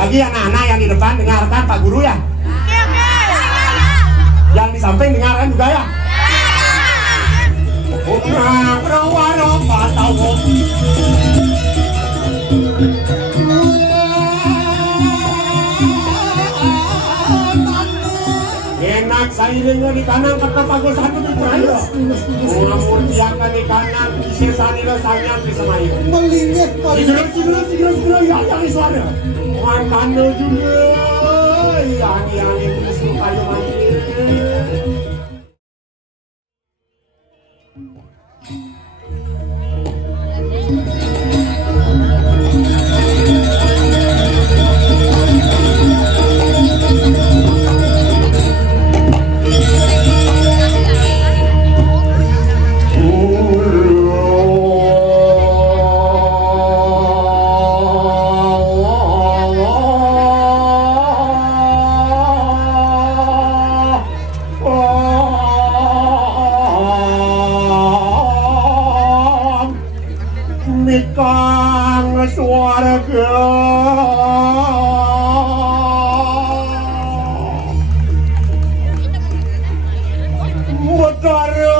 Bagi anak-anak yang di depan dengarkan Pak Guru ya. Yang di samping dengarkan juga ya. Enak sairnya di kanan kata bagus satu di Melayu. Namun diakan di kanan sisa nilai saya bisa main. Melingit Segera ya yang suara. Makan juga. Yang terus kayu main. Mikang swarga Betara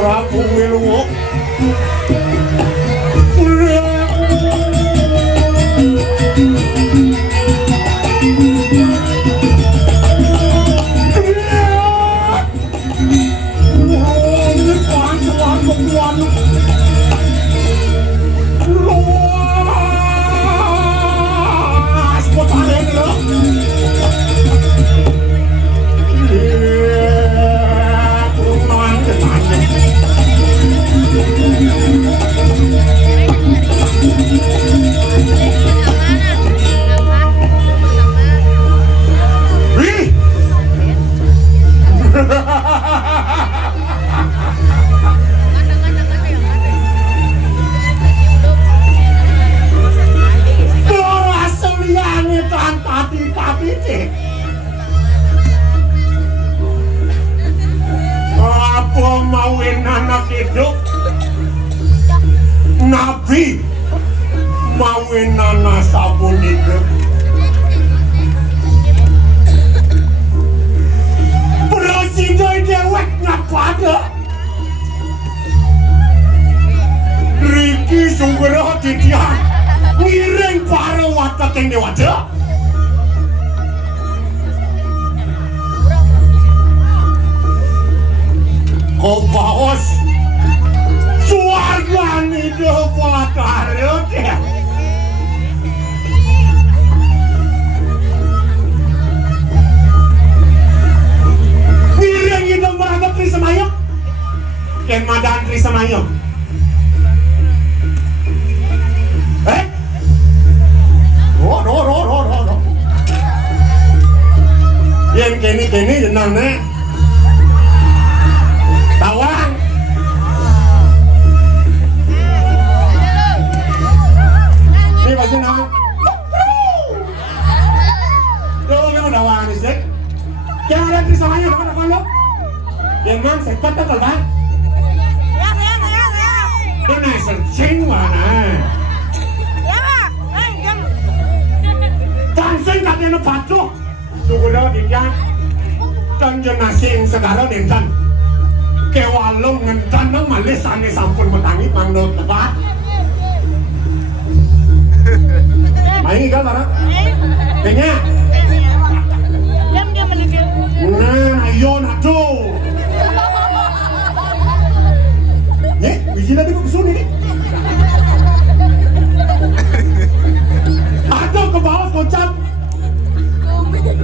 Prabu Wilungo. Apa mawin anak hidup Nabi mawin anak sabun hidup Presiden dewek ngapada Riki Sugro didiak ngiring para watak yang dewada kau baos suarga ni dapat harut ya. Ngiring itu merangkap Tri Semayok, ken madan Tri Semayok. No. Yang kini jenangnya Tawang. Ini pasti nama. Tuh kamu tawang ni sih. Yang ada di sana yang mana kalau? Yang mana sekat tak terbang? Ini searching mana? Tansen katanya patuh. Tunggu dah dia. Dan jenasing segala nentan. Kewalong ngentan nang malis ane sampun metangi mangnut tepat. Main kan barang? Kayaknya. Diam menikir. Nah, ayo nado. Nih, biji lagi ke sini nih. Ada ke bawah kocap.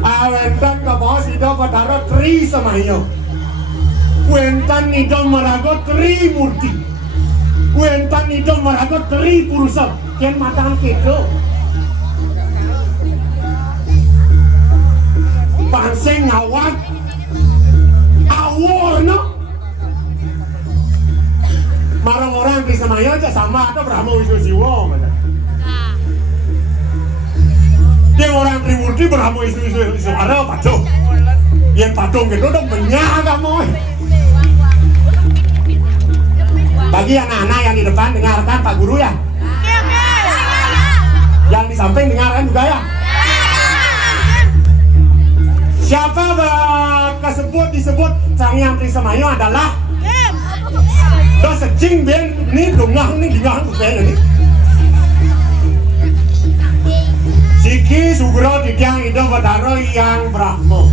Awentan ke bawah sido padara Tri Semayok. Wentan nidom maragot Tri Murti. Wentan nidom maragot Tri Purusa. Ken matang kedo. Panseng awak. Awor no. Marang orang Tri Semayok aja sama atau Brahma Wisnu Siwa. Dia orang Tri Murti Brahma Wisnu Siwa paduh. Yang patung gitu dong banyak kamu. Bagi anak-anak yang di depan dengarkan Pak Guru ya. Yang di samping dengarkan juga ya. Siapa disebut Sangyang Tri Semayok adalah do secing ben ni dongah ni dingang bukan ni. Siki Sugro Didyang Ido Batara yang Brahma.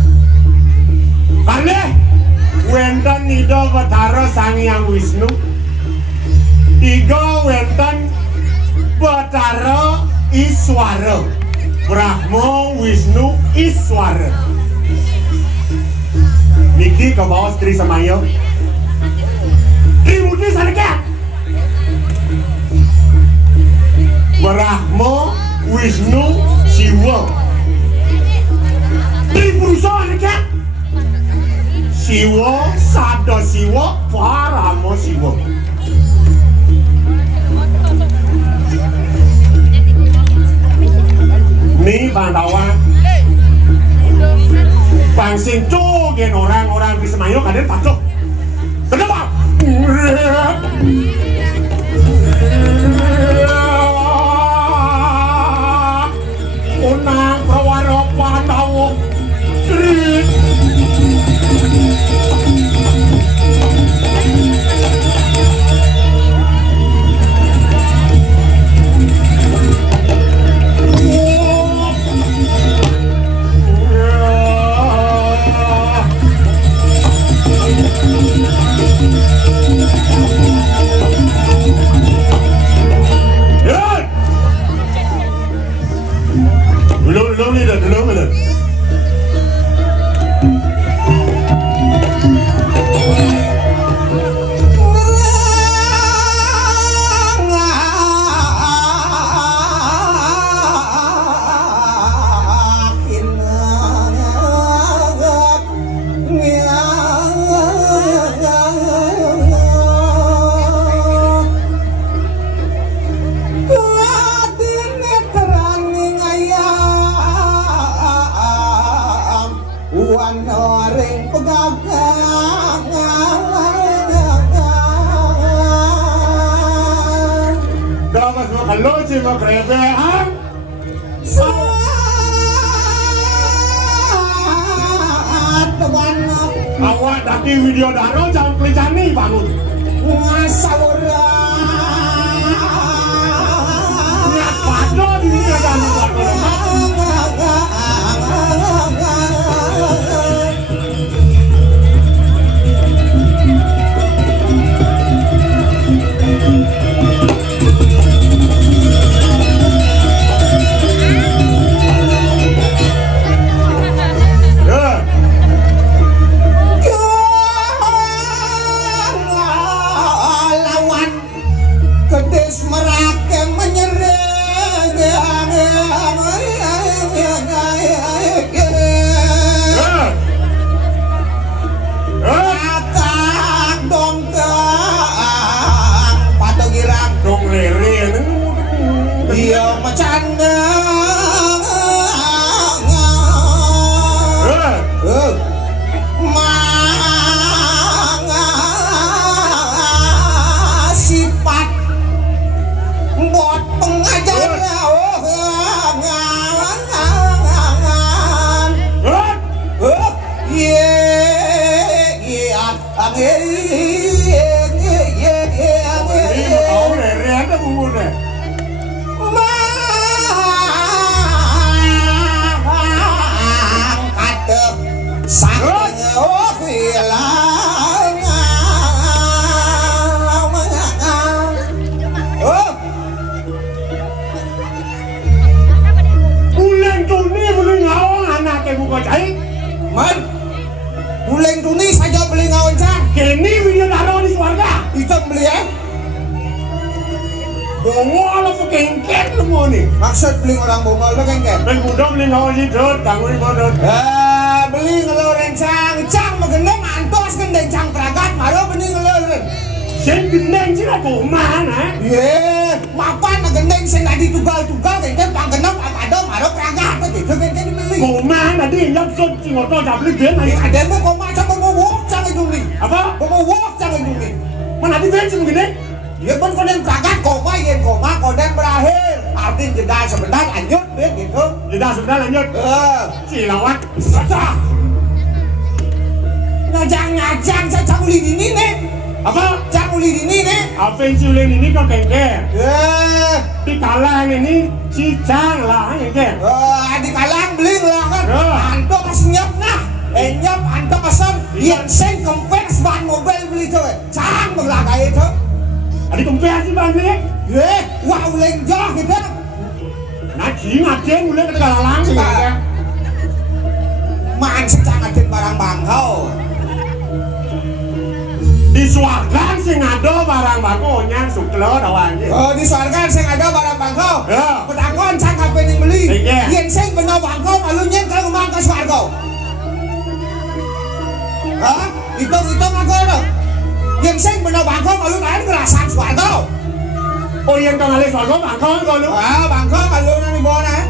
Karena wenten Ido Batara Sangyang Wisnu. Tiga wenten Batara Iswara. Brahma Wisnu Iswara. Niki ke bawah Tri Semayok. Tri Murti sarga. Brahma Wisnu Siwa. Tri Purusa sarga. Siwa Sada Siwa Parama Siwa. Ni Pandawa Pangsing jogen orang-orang di Semayok ada patuh. Kenapa? Unang prawara Pandawa. Halo cuma krebean. Teman Awak tadi video daro jangan kelicani bangun. Ngasawura. Nyak pado di dunia dan maksud beli orang bongol lo kengket ben muda beli ngawon hidut tanggung ibadot beli ngeluarin cang megendeng antos gendeng cang teragat malu beli ngeluarin sen gendeng sih lah mana ye mapan gendeng sen tadi tugal-tugal kengket bang genep ada malu teragat begitu kengket beli mana di nyap sop cingoto tak beli dia nanya ada mau koma cang mau wok cang itu beli apa mau wok cang itu beli mana di bensin gede ya pun koden teragat koma koden berakhir artin jeda sebentar lanjut gitu jeda sebentar lanjut silawat sata ngajang saya canguli ini nih apa canguli ini nih apa yang ciulin ini kok kengke di kalang ini cicang lah kengke di kalang beli lah kan anto pas nyap nah nyap anto pesan ginseng kempes ban mobil beli tuh cang berlagai itu ada kempes sih bang beli wah uleng jauh gitu nah ngajen mulai ke kalang ya man secang ngajen barang bangkau di suargan sing ada barang bangkau nyang suklo dawannya di suargan sing ada barang bangkau petakon cang kape ning beli ginseng bener bangkau malu nyen kalau ngomong ke suarga hitung aku ada ginseng bener bangkau malu lain kerasan suarga oh yang kang alih suarga bangkau kalau bangkau malu nang di bawah nah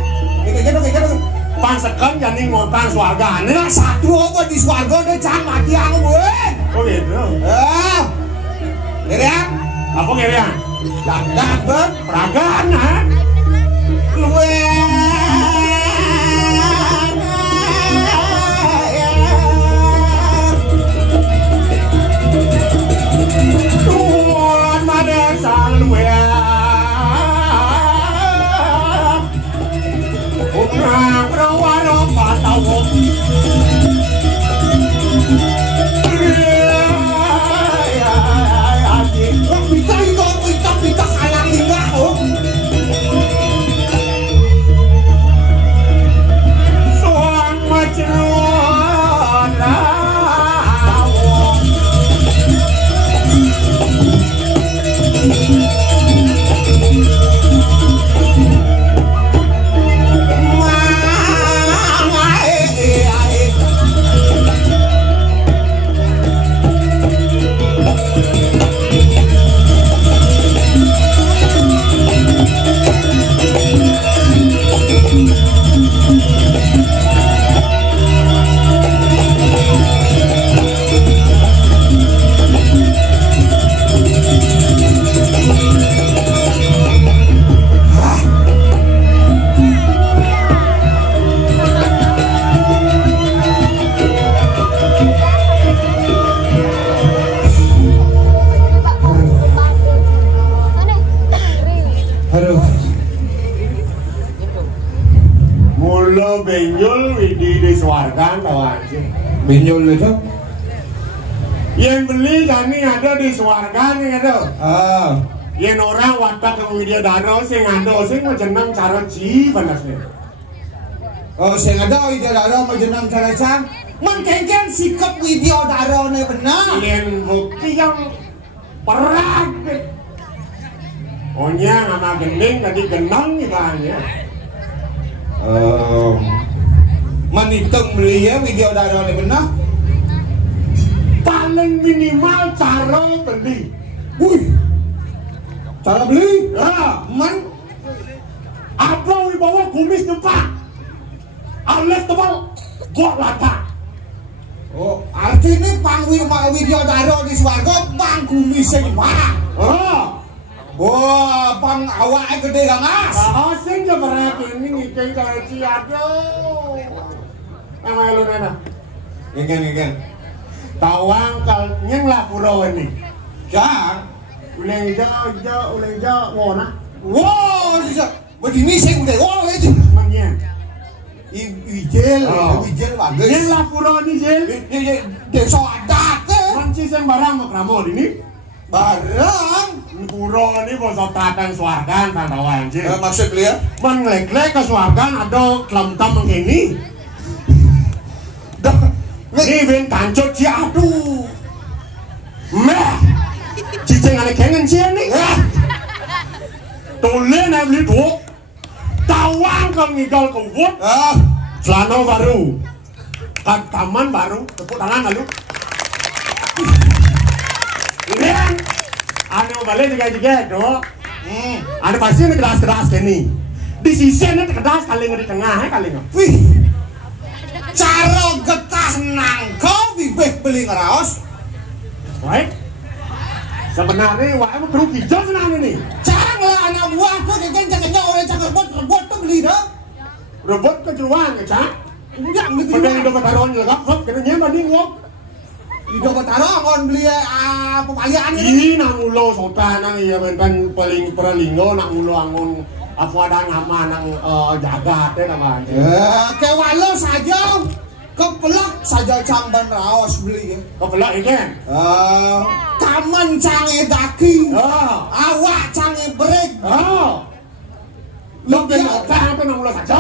gitu pangsekan jadi ngotang suarga nah satu apa di suarga dia cang mati aku buat oh gitu ngeriak apa ngeriak landak ber peragaan ha Tuan madesal luar Unang rawaro patawok Pita kalang hingga menyul widi disuarkan tahu aja. Menyul itu? Yang beli kami ada di suarkan yang ada. Yang orang watak ke Widyadara sing ada sing jeneng cara ji panasnya. Oh, sing ada Widyadara jeneng cara cang. Mengkengken sikap Widyadara ne benar. Yang bukti yang perang. Ohnya nama gending tadi genang ibaratnya. Manitung beli ya Widyadara ne benar. Paling minimal cara beli. Wih, cara beli? Ya, apa wibawa kumis depan, alis tebal, gua lata. Oh, artinya pang Widyadara di swarga pang kumis sing parah. Wah, pang awak gede gangas. Asing je berarti ini ngikeng kaci aduh. Nama lu nana? Ngeken. Tawang kal nyeng lah pura ini. Jang, Uleng hijau, warna. wow, bisa. Begini sih udah, wow itu. Mangnya. Ijel bagus. Nyeng lah pura ini jel. Desa adat. Manci sing barang makramo ini. Barang. Pura ini bosok tatang suargan tawang jel. Maksud beliau? Menglek-lek ke suargan ada kelam-tam begini. Ini ben kancut si aduh. Meh. Cicing ane kengen si ane. Tulen ane beli duk. Tawang kan ngidol ke wud. Celana baru. Taman baru. Tepuk tangan lalu. Ini kan. Ane mau balik juga dok. Ane pasti ini keras-keras kini. Di sisi ini keras kali di tengah kali nggak. Wih. Cara getah nangkau bibih beli ngeraos. Baik. Sebenarnya wah emang kerugi jauh senang ini. Cara lah anak buah tuh jangan orang cakap rebut tuh beli dah. Rebut kejeruan ya cak. Enggak beli Pada hidup taruhan juga kok kena nyeman nih ngok. Hidup taruhan kon beli pepalian ini. Ini nak mulo sota nang iya benten paling perlinggo nak mulo angon apa ada nama nang jaga teh namanya. Kewalo saja kepelak saja camban raos beli ya. Kepelak ini. Kaman cange daki. Awak cange brek. Lo kena apa nang mulo saja?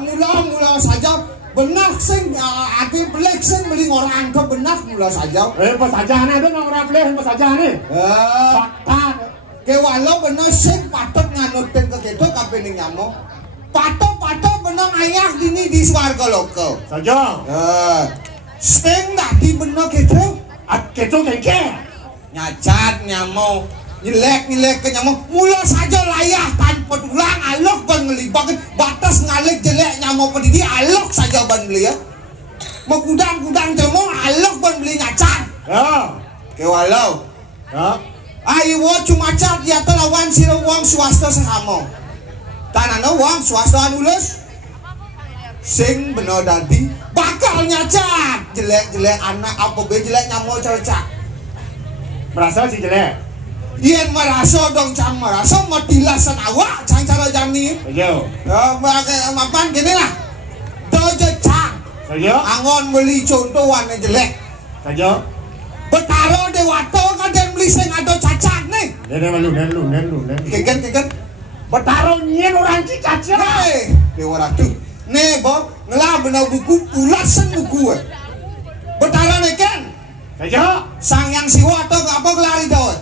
Mula saja benak sing ati pelek sing beli orang ke benak mula saja. Pas saja ada nang orang pelek pas saja nih. Fakta. Kewalo bener sing patut nganutin ke gitu kape nyamuk. Patok bener ayah gini di swarga loko. Saja. Sing tadi bener gitu. Gitu kengke. Nyacat nyamuk. Nyelek ke nyamuk. Mula saja layah tanpa tulang alok ban ngelibang batas ngalik jelek nyamuk pedidi alok saja ban beli ya. Mau gudang jemong alok ban beli nyacat. Kewalo. Ayo cuma cat ya lawan sira wong swasta sahamo. Tanana wong swasta lulus. Sing bener dadi bakal nyacat jelek anak apa be jelek nyamuk cercak. Merasa si jelek. Yen merasa dong cang merasa matilasan awak cang cara jani. Ayo. Mapan gini lah. Dojo cang. Saja. Angon beli contohan jelek. Saja. Betaro dewato kan dan beli sing ada cacat nih. Nelu. Keken. Betaro nyen orang cacat. Dewa ratu. Nih bo ngelah benar buku pulasan buku. Betaro nih kan. Saja. Sang yang siwa atau apa kelari dawet.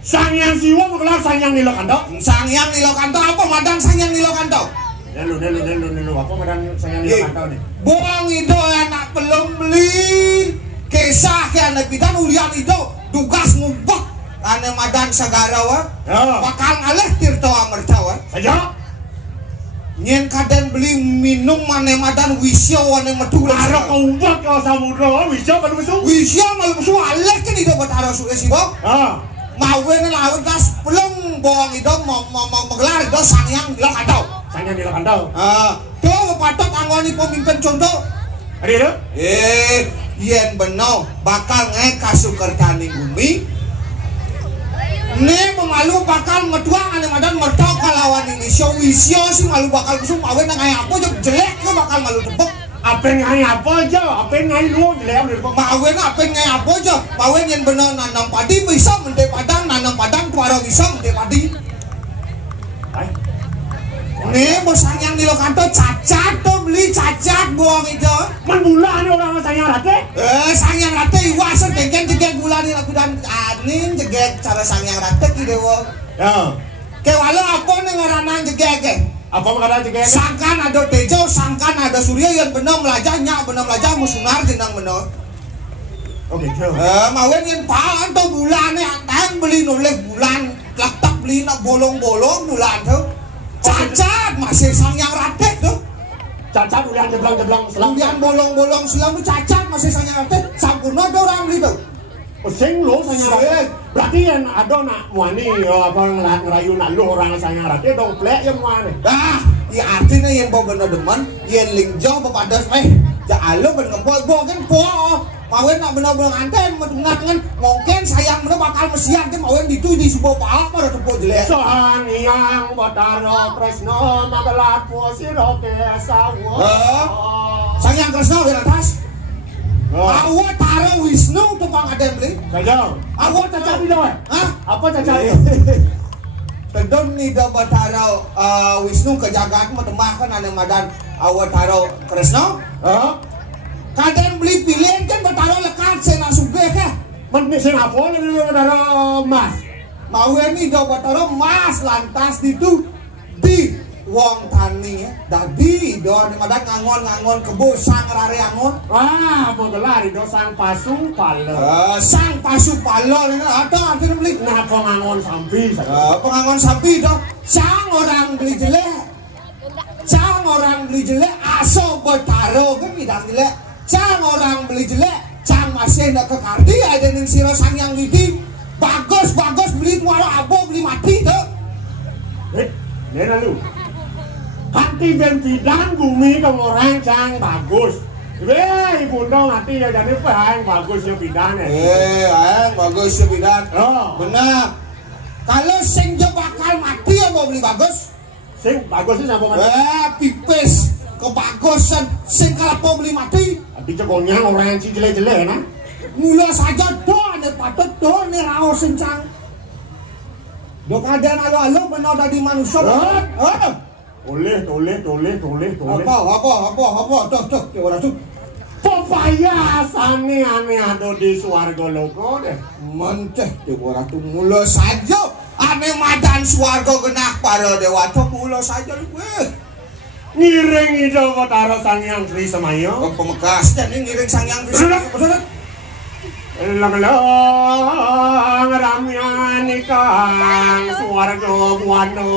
Sang yang siwa mengelar sang yang nilo kanto. Sang yang nilo kanto apa madang sang yang nilo kanto. Nelu apa madang sang yang nilo kanto nih. Buang itu anak belum beli. Kisah ke anak bidan ulian itu tugas ngubek ane madan sagarawa bakal ngalih tirto amertawa saja nyen kaden beli minum ane madan wisyo ane metu laro ngubek ke samudra wisyo malu musuh alih kan itu betaro suke si bok mawen lawan gas belum bohong itu mau menggelar itu sang yang nilo kantau tuh patok anggoni pemimpin contoh ada itu? Yen beno bakal ngeka sukertani bumi. Ne malu bakal ngeduang ane madan mertok kalawan Indonesia wisyo sih malu bakal kusum awen nang kayak apa jelek ke bakal malu tepuk. Apa ngai apa aja, apa ngai lu jelek udah tepuk. Mawen apa ngai apa aja, mawen yang bener nanam padi bisa mende padang nanam padang tuara bisa mende padi. Nih bos sayang di lokanto cacat tuh beli cacat buang itu. Man bulan orang sayang rate. Sayang rate iwasan jegek bulan ini aku dan anin jegek cara sayang rate gitu wo. Ya. Kewalo apa nih ngaranang jegek? Apa makanya jegek? Sangkan ada tejo, sangkan ada surya yang bener melajahnya, bener melajah musunar jenang bener. Oke, coba. Mawen yang paan tuh bulan nih, antang beli noleh bulan, letak beli nak bolong-bolong bulan tuh. Cacat masih sayang rate tuh. Cacat ulian jeblang-jeblang selang. Ulian bolong-bolong selang tuh cacat masih sayang rate. Sampurna ada orang beli tuh. Sing lo sayang rate. Berarti yang ada nak muani apa ngerayu nak lo orang sayang rate dong plek yang muani. Dah, ya artinya yang bawa bener demen, yang lingjau bepadas alo ben ngepol kan po. Mawen nak bener-bener anten mendengar kan mungkin sayang bener bakal mesian ke mawen ditu di sebuah palak pada tempo jelek. Sang yang Batara Kresna magalat po siro kesawa. Sang Kresna di atas. Awak taruh Wisnu tukang aden beli. Saja. Awak cacat di bawah. Hah? Apa cacat? Tedon ni dah taruh Wisnu ke jagat matembah kan ada madan awak taruh Kresna. Kadang beli pilihan kan bertaruh lekat saya nak suge kah? Menteri apa ni bertaruh emas? Mawen ni dah bertaruh emas lantas itu di wong tani ya. Dadi dah madan ngangon kebo sang rare angon. Wah, mogelar itu sang pasu palo. Sang pasu palo ni ada akhirnya beli. Kenapa ngangon sampi? Pengangon sapi dah. Sang orang beli jelek. Sang orang beli jelek aso bertaruh kan tidak jelek. Sang orang beli jelek, sang masih nak ke kardi ada yang siro sang yang lidi. Bagus beli muara abo beli mati tu. Nena lu. Hati dan tidak bumi kamu orang sang bagus. Ibu dong hati ya jadi yang bagus yang bidan yang bagus yang bidan. Benar. Kalau sing jo bakal mati abo beli bagus. Sing bagus itu siapa mati? Pipis kebagusan sing kalau beli mati. Di cekonya orang yang jelek-jelek nah. Mula saja doa ne patut doa ne rao sencang. Dok ada alo-alo benar dari manusia. Toleh. Apa? Tuh, orang tu. Papaya sane ane ada di swarga logo deh. Menteh tu orang tu mula saja ane madan swarga genah para dewa tu mula saja Ngiring itu Batara Sang Hyang Sri Semayo. Pemegas dan ini ngiring Sang Hyang Sri Semayo. Betul. Lang ramyan ikang swarga buana.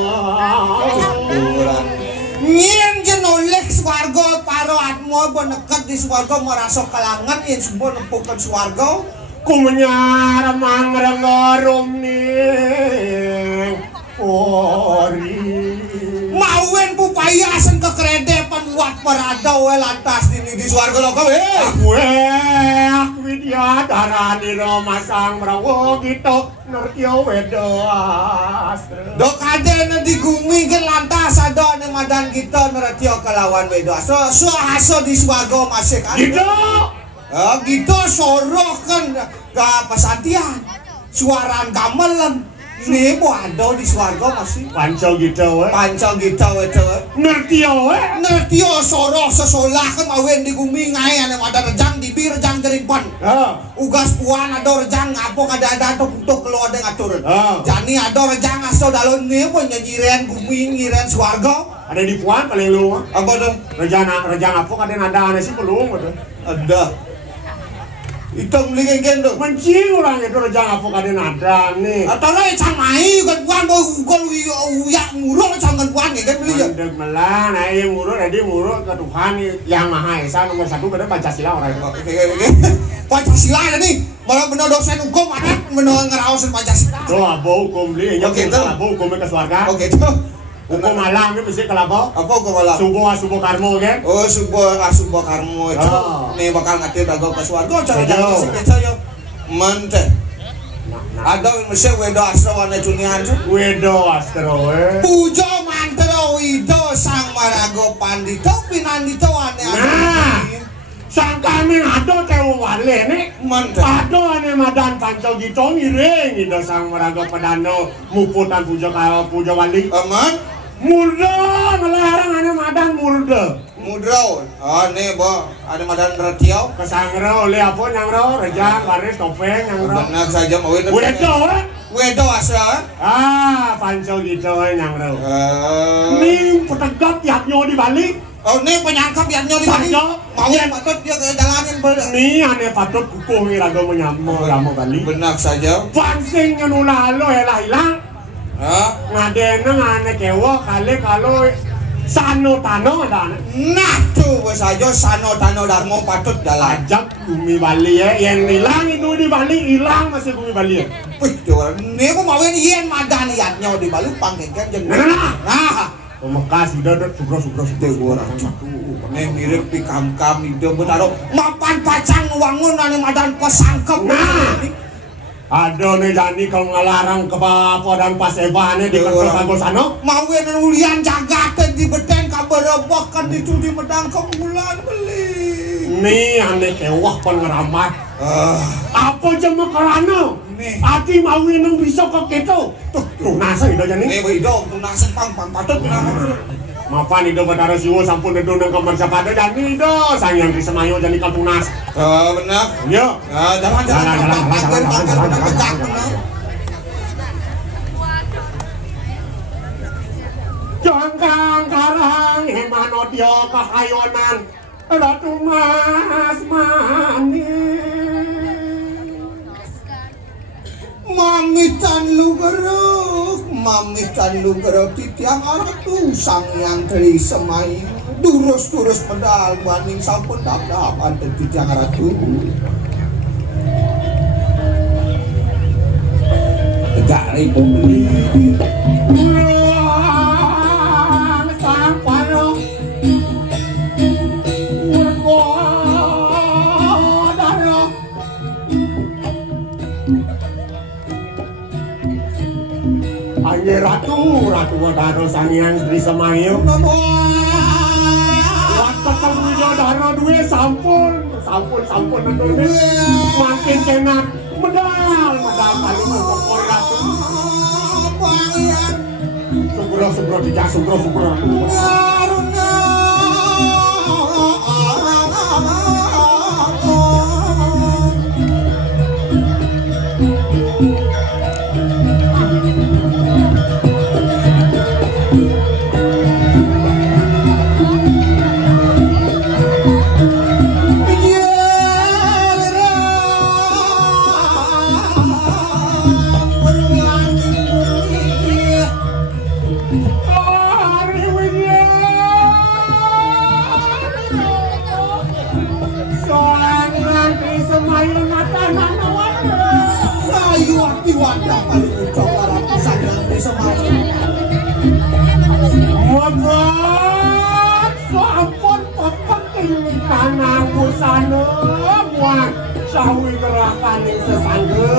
Nyen jenolek swarga paro atmo benekat di swarga merasa kalangan yang semua nempukan swarga. Kumenya ramang-rangarum nih. Ori. Mawen pupaya sen ke kredepan buat peradau lantas di swarga lo kau aku dia darani romasang merawo gitu nertio wedas dok ada di gumi ke lantas ada nih madan kita nertio kelawan wedas so haso di swarga masih kan gitu soroh kan ke pesantian suaran gamelan ini mau ada di swarga masih pancau gitu itu nertio soroh sesolah kan mawen di gumi ngai ada rejang di bir rejang jeripan ugas puan ada rejang ngapok ada untuk keluar dengan atur jani ada rejang aso dalon ini mau nyiren gumi nyiren swarga ada di puan paling lu apa tuh rejang apok ada sih belum ada itu beli gendong mencium orang itu rejang apok ada nih atau lah cang mai kan puan boy ugol uyak muruk cangan puan ya kan beli ya mandek melah nah yang muruk jadi muruk ke Tuhan yang Maha Esa nomor 1 pada Pancasila orang itu Pancasila nih malah bener dosen hukum ada bener ngerawasin Pancasila tuh abo hukum beli oke itu abo hukum ke keluarga oke itu hukum malam itu mesti kelapa apa hukum malam subuh karmo kan oh subuh karmo itu nih bakal ngatir dagang ke swarga cara saya menteh Ada mesti wedo astro wane cunian. Wedo astro Pujo mantra wido sang marago pandito pinandito wane. Sangkane ado tewo wale nek ado ane madan panco gitu ngiring ido sang marago padano muputan pujo wali aman murda melarang ane madan murda ane bo ada madan retiau kesangro le apa nyangro rejang waris topeng nyangro benar saja mau wedo asal panco gitu nyangro ning petegap yaknyo di Bali. Oh, ini penyangkap yanyo di Bali. Mau patut dia ke jalanin ber. Nih ane patut kukuh raga menyamo ramo Bali. Benar saja. Pansing nulalo elah hilang. Ngadena ane kewo kali kalau sano tano ada. Nah tuh saja sano tano darmo patut jalan. Ajak bumi Bali yang hilang itu di Bali hilang masih bumi Bali. Wih, jual. Nih aku mauin yen madan yanyo di Bali pangkengkan jeung. Nah. Mekas ida sugro orang satu neng mirip di kam ida betaro mapan pacang wangun ane madan pesangkep ada nih jani kalau ngalarang ke bapak dan pas ebane di kantor kagol sano mawin ulian jagate di beten kabarabok kan itu di medang kebulan beli nih ane kewah pon ngeramat apa jema karano ati mawin nang bisa kok gitu tuh nasa ida jani ida nasa pang patut mapan ida badara siwo sampun edo nang kamar sapade jani ida sayang di semayo jani kalpunas benar iya jalan jangkang karang hemanotyo kahayonan Ratu Mas Mamitan lu geruk titiang aratu sang yang keri semai durus pedal baning sampun dap ada titiang aratu tegak ribu Ratu wadaro sangian Sri Semayu waktu kemudian wadaro duwe sampun nanti makin kenak medal kali mengkokor ratu subro dijak subro sawi gerakan yang sesangge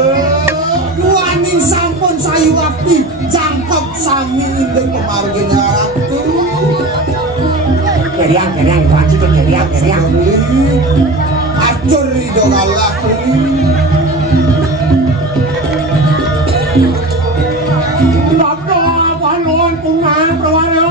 duaning sampun sayu aktif jangkep sami indeng kemargin ratu keriang lanjut keriang acur rido kalah bakto balon pungan perwara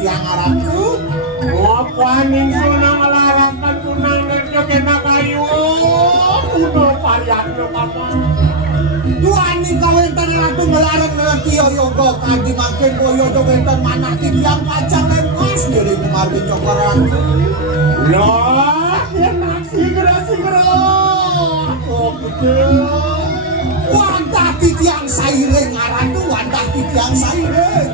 yang aratu wapaning sunang melarakan tunang nerjo kena kayu kuno pariakno papa duani kawentan ratu melarang nerti yoga kadi makin boyo jogetan manah tiang pacang lepas dari kemarin cokoran lo Wantah titiang saire ngaran tuh wantah titiang saire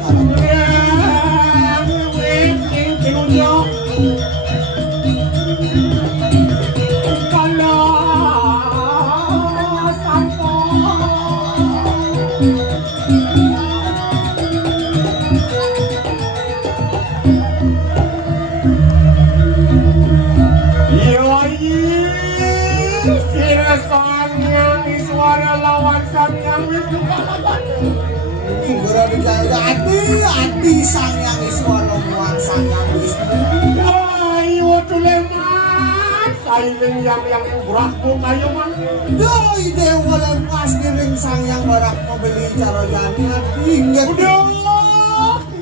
hati Sangyang Iswara muang Sangyang Wisnu. Ayo tuleman, sailing yang berakmu kayo man. Doi dewa lemas giring Sangyang barak membeli cara jani inget. Udah,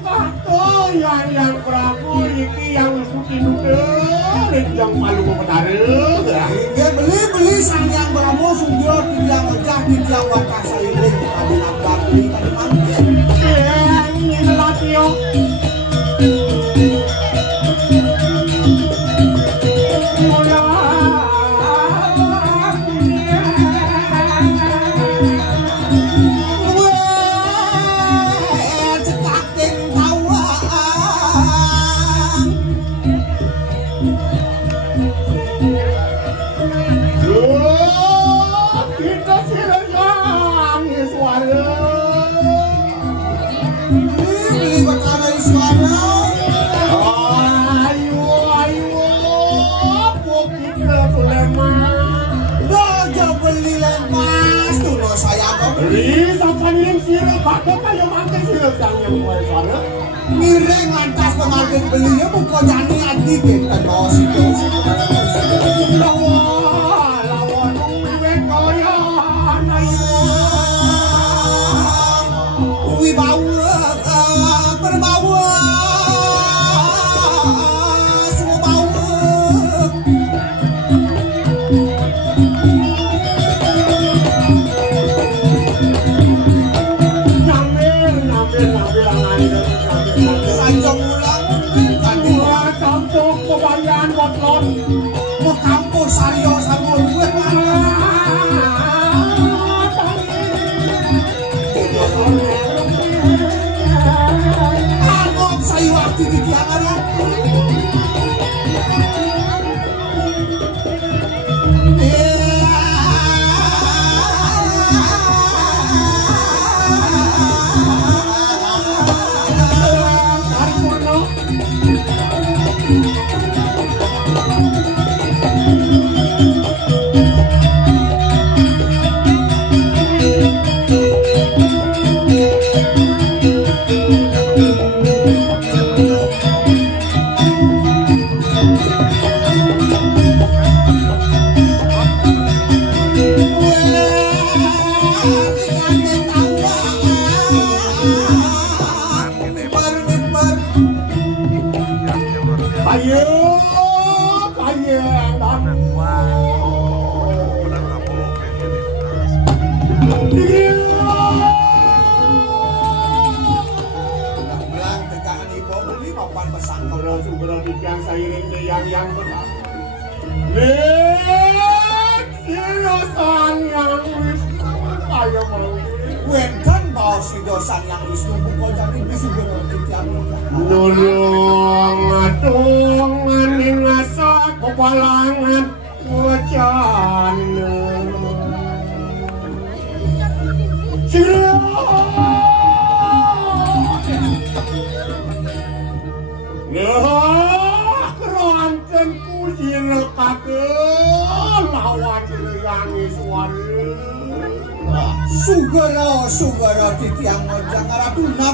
bakto yang berakmu iki yang suki nuder, yang palu menarik. Inget beli Sangyang Brahmo sungguh tidak ngejah tidak wakas sailing tadi nabrak beli tadi mangkir. Latio Mireng lantas pengantin belinya buka jani adi kita dos itu lawan uwe kaya wibawa berbawa semua bawa Sanjong ulang kadua kampung kebayan botlon mau kampung Saryo Sarmo duit Angok saya waktu di tiangan yang benar. Sangyang Wisnu kaya mau. Wenten bawa si Sangyang Wisnu buka jadi bisu berarti nolong atungan ngasa kepalangan wacan. Keronten kucing lekake lawan yang Iswara. Sugara titiang ojang aratuna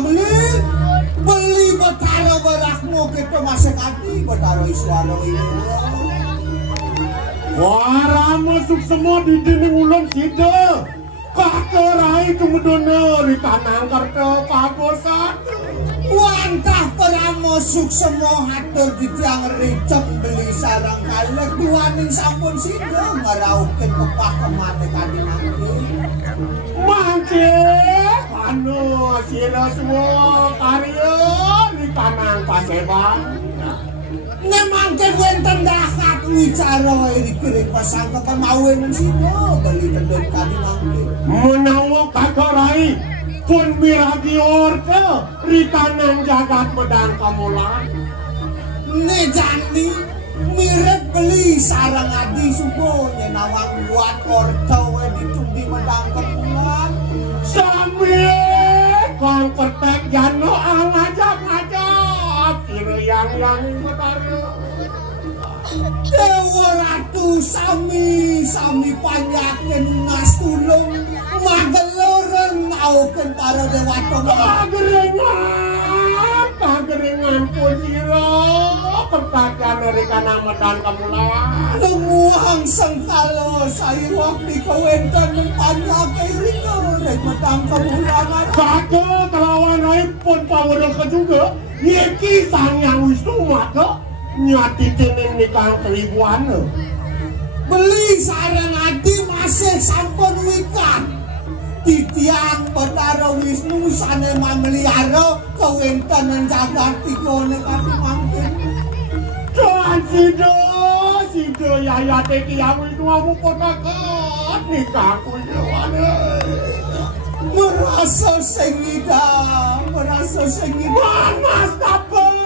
beli betara berakmu kita masuk hati betara Iswara ini. Wara masuk semua di dinding ulang sida. Kakerai kemudono di tanang karto kabosan. Wantah peramusuk semua hatur di tiang ricem beli sarang kalek duaning sampun sida ngeraukin pepah kemate kadi nanti. Mangke anu sila semua karya di tanang paseban. Nemangke wenten dahat Wicara ini kiri pasangka kemawinan sino beli tendon kami mangke. Menawa kakarai pun miragi orte rikanan jagat medang kamulan. Ne jani mirip beli sarang adi subonya nawang buat orte we ditundi medang kamulan. Sambil kong petek jano ngajak-ngajak kira yang betara. Dewa Ratu sami panyaken nas tulung mageloren nauken para dewata kageringan pun siro pertajan dari kana medan kamulawan Lunguang sengkalo sairwak di kawentan mempanyake rika dari medan kamulawan kado kelawan naik pun pawadoka juga yeki sang yang wisnu maka nyati tenen nikah keribuan beli sarang adi masih sampun wikan titiang Betara Wisnu sane mameliara kawentanan jagat tikone kati mangkin Tuhan sido yaya teki yang Wisnu aku potakan nikah kujuan merasa sengida panas tapel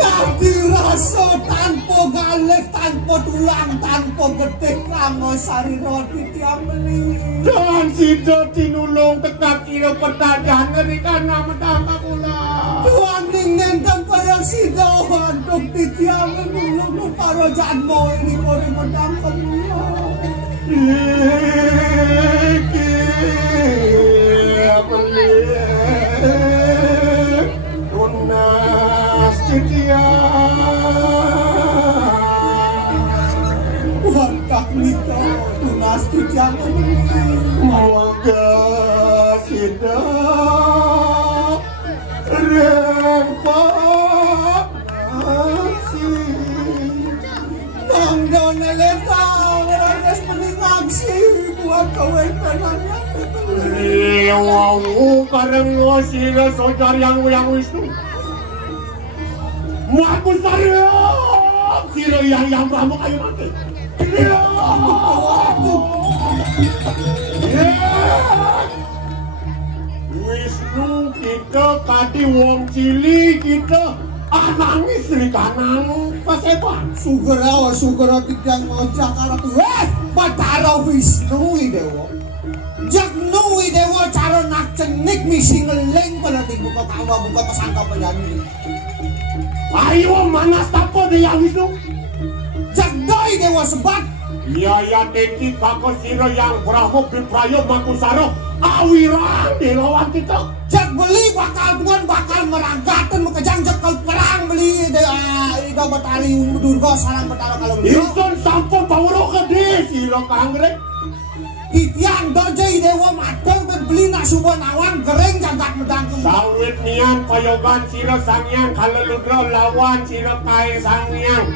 ganti rasa tanpa galek, tanpa tulang, tanpa getih kanggo sarira titiang beli dan sido tinulung tekak kira pertajan dari kana medang kamulan Tuhan ningen tempat sido untuk titiang menulung para janmo ini kori medang kamulan Wantah nikah tunas titiang Moga sida rempah nasi Bang Dona Leta Ranas meningangsi buat kawentanannya Lewawu kareng sida sojar yang Wisnu Muaku sarap sida yang Brahma kayu mati Wisnu kita kati wong cili kita nangis rikanang pasepan Sugera tidak ngojak arah tuh Betara Wisnu Dewa Jagnu Dewa cara nak cenik misi ngeleng pada buka tawa buka pesangka penyanyi ayo manas tapo di yang Wisnu Jagdoi Dewa sebat Yaya teki kakak sira yang Brahmo Biprayo Makusaro awirang di lawan kita Jak beli bakal tuan bakal meragaten mekejang jakal perang beli ida Betari Durga sarang Betara kalau beli Ison sampun pawuro gede sira kanggrek Titiang dojai Dewa madel berbeli nak subuh nawan gereng jagat medang sawit nian payogan sira sangyang kaleludra lawan sira kae sangyang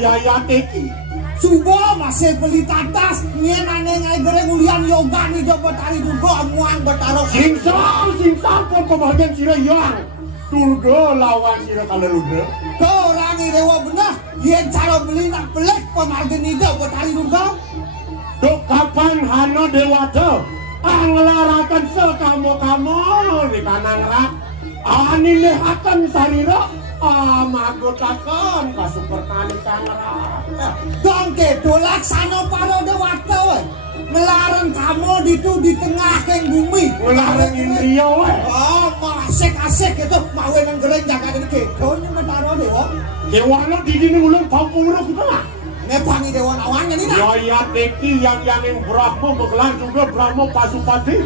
Yaya teki Subuh masih beli tatas nyen aneh ngai gereng ulian yoga nih ida Betari Durga muang Betara Singsam pun kebahagiaan sira yang Durga lawan sira kaleludra Korangi Dewa benar yen cara beli nak pelek pemargen ida Betari Durga Duk kapan hano dewata anglarakan sekamu-kamu di kanang rak anilihakan sarira magotakan kasuperkan di kanang rak Dongke dolaksana para dewata melarang kamu di tengah keng bumi melarang indria asik itu mawenan gereng jaga ini kedonya Betara Dewa Dewana di dini ulun pampura kita lah nepangi Dewa nawannya nih Yaya teki yang Brahmo menggelar juga Brahmo Pasupati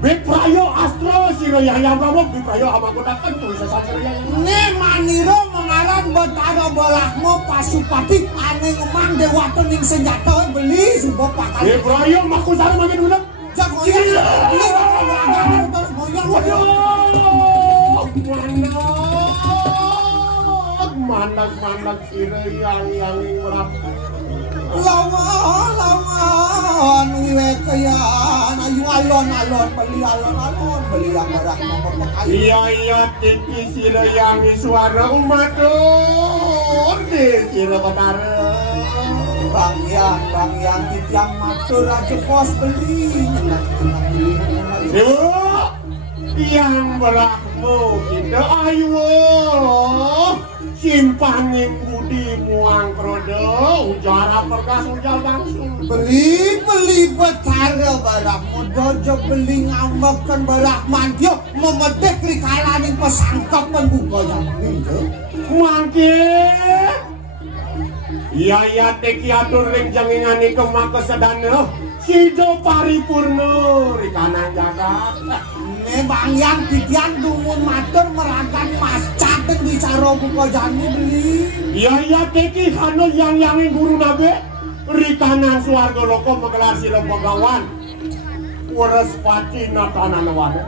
Biprayo Astro sira yang Brahmo Biprayo amagotakan tulis sastra yang ne maniro mengaran Betara Balahmo Pasupati ane ngemang dewata ning senjata beli subuh pakal Biprayo Makusaro makin ulang jak ngoyak beli terus ngoyak manag sira yang Brahmo lawan wiwekeyan ayu alon-alon beli alon-alon beli yang barang memperpakai. Iya tinggi sira yang suara umatur di sira batara. Bang yang titiang matur aja kos beli. Dewa yang berakmu kita ayo simpangin budi muang krodo ujara perkas ujal langsung beli betara barak dojo beli ngambekan barak mantio memedek rikalaning pesangkap membuka yang itu mangkit iya teki atur ring jangingani kemak kesedana sido paripurno rikanan jagat Bang yang titian dumun matur meragan mascat dan bicara buka jani beli iya teki kano yang guru nabe rikanan suarga loko menggelar sila pagawan waras pati natana nawada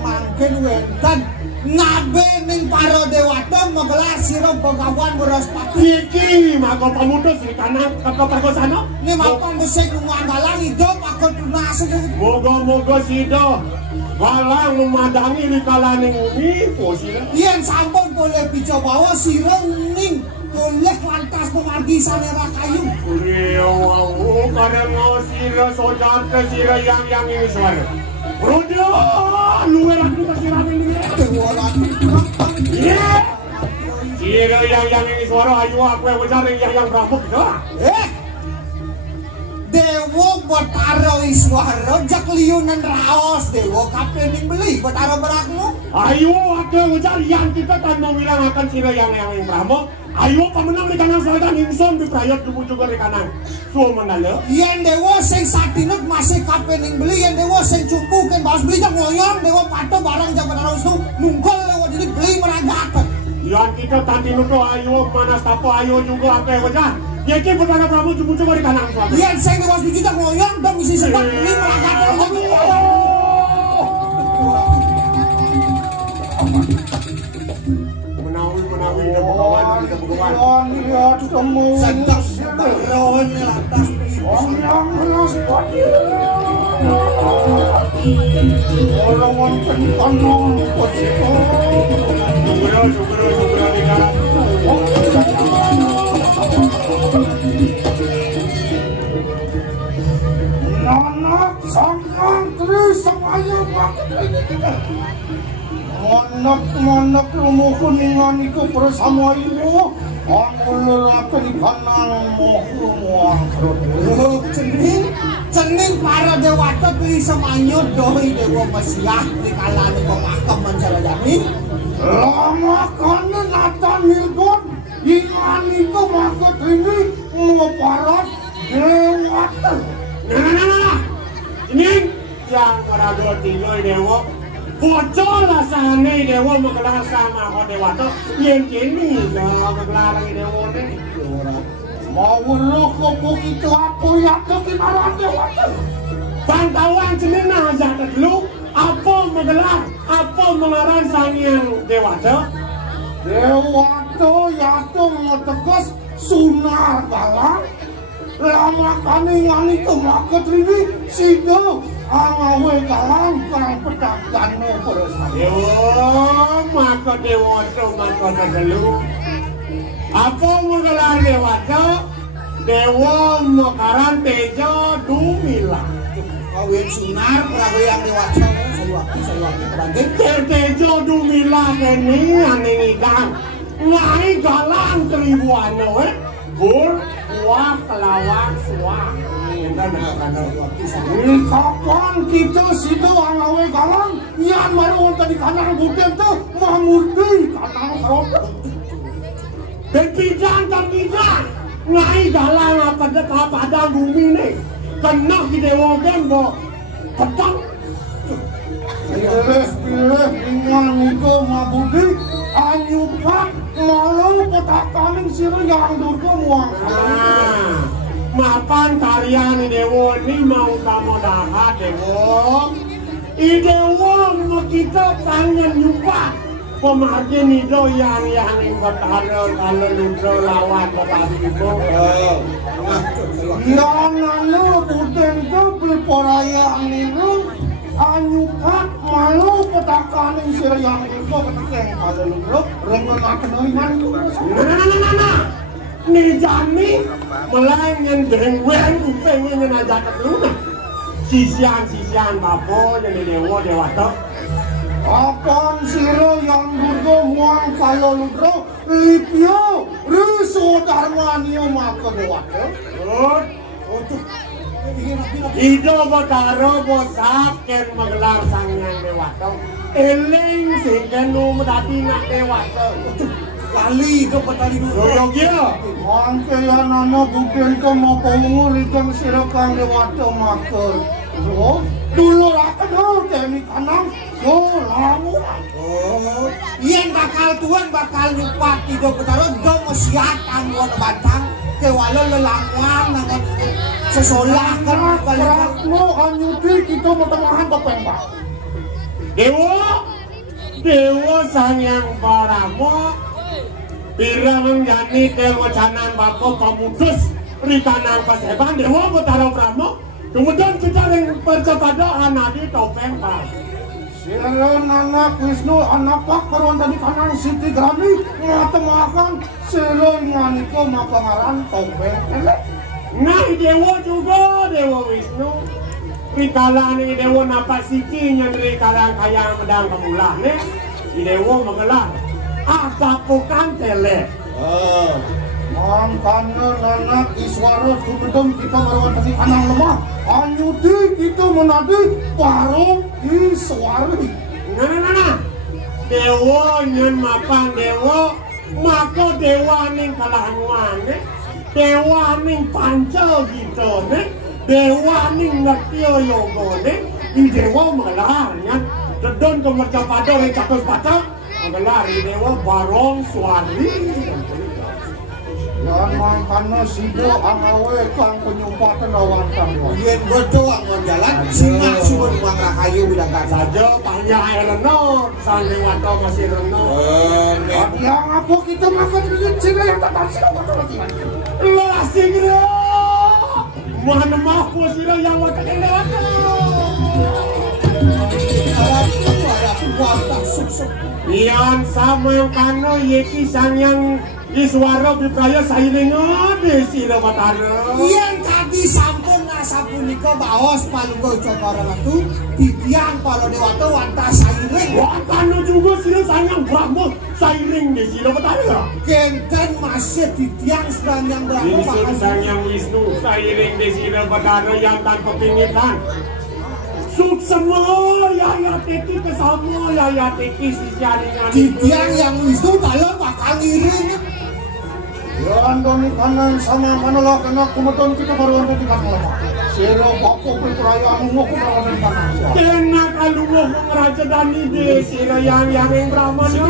mangkin wenten nabe ning paro dewata menggelar sila pagawan waras pati iki maka pamutus rikanan kakak-kakak maka musik nganggalang hidup aku tunasuk moga-moga sido galang memadangi di kalaning umi posira yen sampun boleh bicara bawa sireng ning boleh lantas memargi sanera kayu wow karena sira sojante sira yang ini suara Rodo luar aku ke sira ini sira yang ini suara ayo aku yang mencari yang berambut Dewo Batara Iswara jak liunan raos Dewo kapening beli Batara berakmu ayo aku mencari yang kita kan mau bilang akan sira yang berambut ayo pemenang di kanan selatan ingsun di prayot tubuh juga di kanan suo menala yen Dewo sing satinut masih kapening beli yen Dewo sing cumpu kan bahas beli jak ngoyong Dewo pato barang jak Batara Iswara nungkol Dewo jadi beli meragakan yang kita tadi nuto ayo manas tapo ayo juga apa wajah ya ki Batara Prabu tubuh juga di kanan selatan yen sing Dewo beli jak ngoyong dan mesti sempat beli meragakan menawi dan pegawai kita pegawai lihat kamu sedang beron lantas orang pentanong posito syukur di dalam anak sangat terus semuanya Monak rumo kuningan iku bersama ibu angul akan kanang mohu muang cening para dewata pilih semanyo doi dewa mesiah di kalan pemakam menjalayani lama kane nata nirgon iman iku makut ini meparat dewata nah ini yang para dua tinggal dewa bocor lah sana dewa menggelar sama kau dewa tu yang kini dah menggelar lagi dewa ni mau lu kopuk itu apa ya tu gimana dewa tu pantauan cenina aja dulu apa menggelar apa mengarang sang dewa tu ya tu mau tegas sunar galang lama kami yang itu makut ini sido angawe galang kang pedagangnya bersama yo maka dewa tu maka dulu apa menggelar dewa tu dewa mekaran tejo dumila kawin sunar prabu yang dewasa saya waktu tejo dumila kini ane gang ngai galang tribuan bur buah kelawang suah kapan kita situ angawe galang yang baru untuk di kanan bukan tu mamurti kanan kerobak dan pijang ngai galang apa pada bumi ni kena di dewa gembo petang pilih dengan itu mabudi anyupak malu petak kaning siru yang durga muang mapan karya ni dewa ni mau kamu dahat dewa i dewa kita pengen nyumpah pemargi nido yang bertara kalau ludo lawan tadi itu. Yang nana buten ke pelporaya nido anyukat malu petakan sira yang itu ketekeng kalau ludo rengen akan iman. Nah. Ni jani melangen dengwen pengen ngajak luna. Sisian bapo yang dewa. Apaan siro yang durgo muang kalau ludro lipio ruso darmanio maka dewata. Ido botaro bosak ken magelar sangyang dewata. Eling singken medati nak dewata. Lali ke petali dulu. Yogia. Angke ya nana bukan ke mau pengur ikan siro kang dewata maka. Dulu akan teknik kanang. Yang bakal nyupat tiga petaro do mesiat anggon batang kewala lelangwan nangan sesolah kan kerakmu anyuti kita metengahan pepembak Dewa sangyang paramo Bira menjani kewacanan bako pamudus rikanang paseban Dewa petaro pramo kemudian kita yang percepada anadi topeng pas Siren anak Wisnu anak pak karuan tadi kanan Siti Grani ngatemakan siren nganiko mapangaran topeng elek. Nah dewa juga dewa Wisnu. Rikalan dewa napa Siti nyan rikalan kaya medang kemulah nih. Dewa mengelar. Apa bukan tele? Mangkana anak iswara sumedem kita karuan tadi kanan lemah. Anyuti kita menadi parong iswari. Nah. Dewa nyen mapan dewa, maka dewa ning kalahanwane, dewa ning panca gitone, dewa ning natyo yogone, di dewa mengelarnya. Dedon kemercapada recatus patah, mengelar di dewa barong swari. Yan mangkana sido angawe kang penyumpatan lawan kang. Yen bodo angon jalan singa suwun uang rahayu bilang saja pahnya eleno sange wato masih reno. Yang apa kita makan duit sila yang tak sila wato lagi. Lo asing lo. Mana mampu sila yang wato ini wato. Yan sama kano yeki sangyang Iswara bipraya sairingan desi lebatana. Yang tadi sampun nasapunika baos palunggo cokara itu titiang para dewata wanta sairing. Wantanu juga sila sanyang Brahma sairing desi lebatana. Kenten masih titiang sanyang Brahma. Ini sanyang Wisnu sairing desi lebatana yang tanpa pingitan. Suksema ya teki kesama ya teki si jaringan. Titiang yang Wisnu kalau bakal ngiring. Yan doni kanan sama manolak anak kumaton kita baru untuk kita malam. Siro bapo berperaya lungo ko kanan kanan. Kena kalungo kong raja dani de siro yang Brahman yo.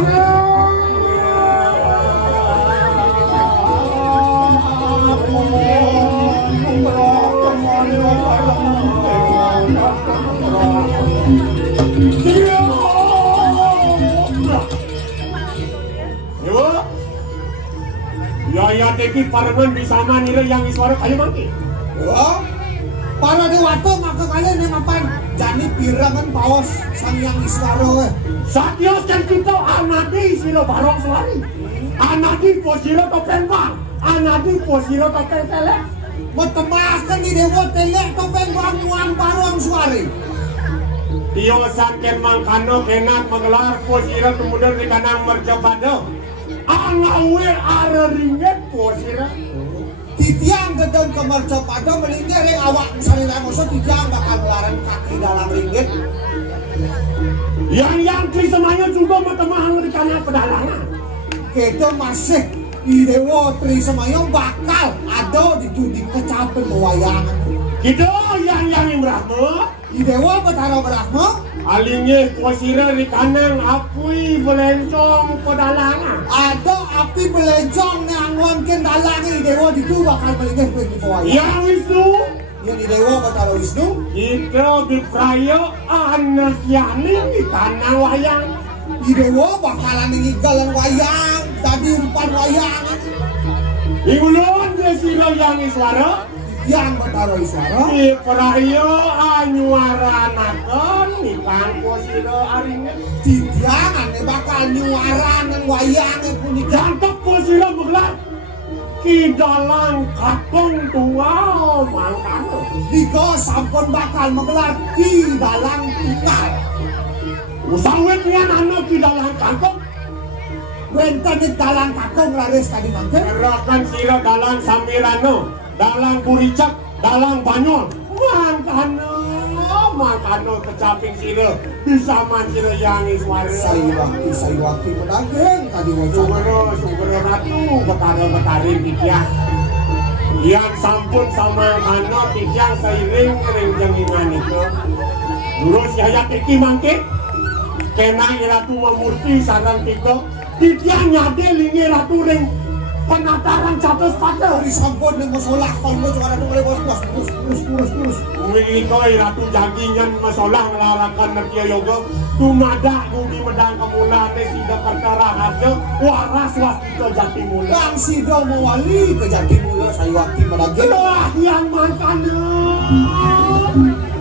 Ya teki parangan bersama nira yang iswara kayu mangki. Para dewata maka kalian yang mapan jani pirangan pawas sang yang iswara. Satyos kan kita anadi silo barong suari. Anadi posiro topeng bang. Anadi posiro topeng telek. Metemakan di dewa telek topeng bang nuan barong suari. Tiosan ken mangkano kenat menggelar posiro kemudian di kanang merjabado. Angawe ara ringet posira. Titiang gedeng kemerca pada melingkir awak misalnya maksud titiang bakal melarang kaki dalam ringgit. Yang tri semuanya juga matemahang di kanan pedalangan. Kita masih di dewa tri semuanya bakal ada di kecapen mewayangan. Kita yang Brahma di dewa betara Brahma alingnya posira di kanan api belencong pedalangan. Ada api belencong nganggon kendalang di dewa itu bakal melingkir pergi mewayangan. Yang Wisnu yang di dewa betara Wisnu kita dipraya anak yani di tanah wayang. Idewo bakalan ninggalan wayang jadi umpan wayang. Ingulun dia sila yang suara yang bertaruh suara di perayo anyuaranakan di kampus sila aringnya tidiangan bakal nyuaranan wayangnya punika jantok po sila maglat ki dalang kakong tunggal mangkano Diko sampun bakal menggelar ki dalang tunggal usawit niyan ano ki dalang kakong wenten di dalang kakong laris tadi mangke gerakan sila dalang samirano dalang buricak dalang banyol mangkano kecaping sila bisa man sila yang suara saya waktu pedageng tadi wajah sumber ratu betara-betarin tikiang yang sampun sama kano tikiang seiring ring-jengingan itu lurus yaya tiki mangke kena iratu memurti sarang tiko tikiang nyade lingi ratu ring penataran catus pada disampun yang masalah kalau cuma ada mulai kurus Wiko iratu jagingan masalah ngelarakan nertia yoga tumada bumi medang kemulaan sida perkara haja waras wasito jati mula yang sida mewali ke jati mula saya waktu pedageng yang makannya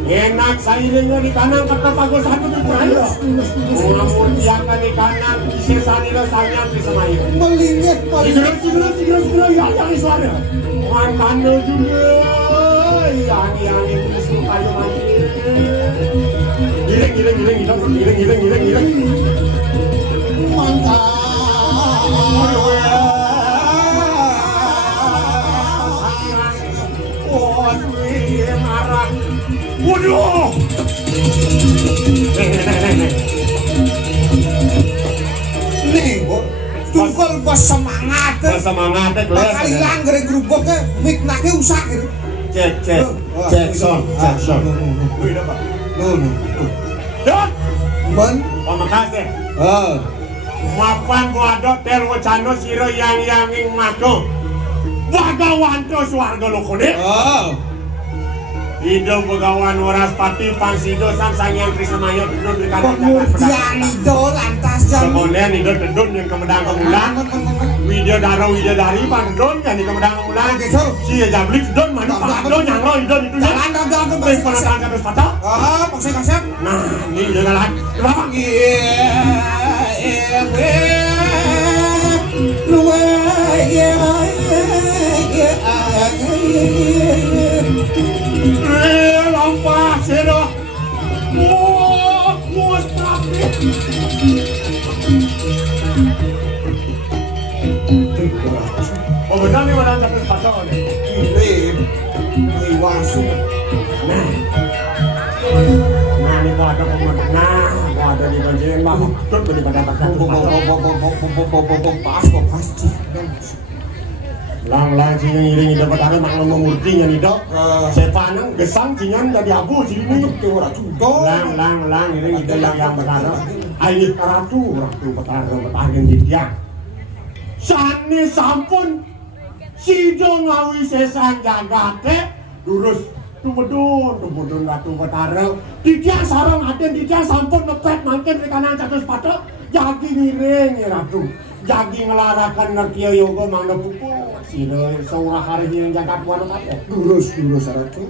enak sairingnya di kanan kata bagus satu di peraya umur yang di kanan sisa nila sayang di semai melingit sigera yang suara makannya juga yang itu suka yang mati giling mantap marah waduh nih tungkol bersemangat bakal hilang dari gerubuknya miknaknya usah gitu cek son wih dapat dot ben makasih mapan buado tel wacano siro yang mako bagawanto suarga lokone hidup begawan waras pati pangsido sang yang krisamayo duduk di kanan kemudian itu lantas jam kemudian itu tedun yang kemedang kemulan widodari pandon yang di kemedang kemulan si jablik don mana pandon yang roh itu jalan dagang ke beri penataran kados patah pakai kaset nah ini jalan kenapa lampah sero oh benar nih mana capek pasang ini wasu nah ini ada pemenang nah ada di banjirin mah betul daripada pasang pas lang cingan iring dapat ada maklum memurtinya nih dok sepanang gesang cingan jadi abu sini lang iring itu yang bertara ini ratu bertahan di dia sani sampun sido ngawi sesan jagate lurus tumedun ratu bertara di dia sarang aden di dia sampun mepet mangkin di kanan catus patok jagi ngiring ratu jagi ngelarakan nertia yoga mangga pupu sida saurah hari yang jagat wana kate lurus ratu